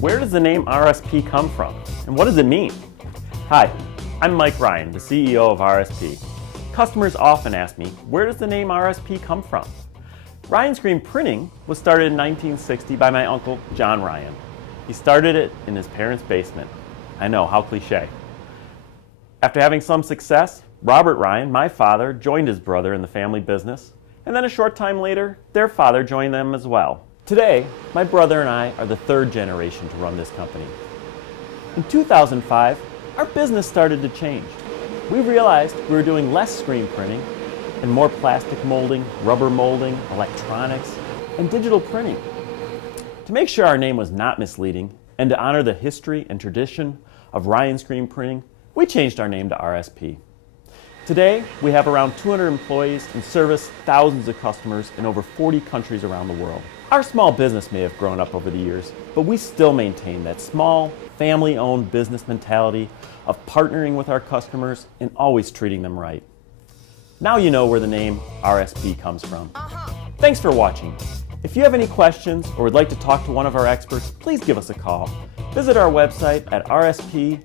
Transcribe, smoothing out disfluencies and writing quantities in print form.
Where does the name RSP come from, and what does it mean? Hi, I'm Mike Ryan, the CEO of RSP. Customers often ask me, where does the name RSP come from? Ryan Screen Printing was started in 1960 by my uncle, John Ryan. He started it in his parents' basement. I know, how cliche. After having some success, Robert Ryan, my father, joined his brother in the family business, and then a short time later, their father joined them as well. Today, my brother and I are the third generation to run this company. In 2005, our business started to change. We realized we were doing less screen printing and more plastic molding, rubber molding, electronics, and digital printing. To make sure our name was not misleading and to honor the history and tradition of Ryan Screen Printing, we changed our name to RSP. Today, we have around 200 employees and service thousands of customers in over 40 countries around the world. Our small business may have grown up over the years, but we still maintain that small, family-owned business mentality of partnering with our customers and always treating them right. Now you know where the name RSP comes from. Thanks for watching. If you have any questions or would like to talk to one of our experts, please give us a call. Visit our website at rspinc.com.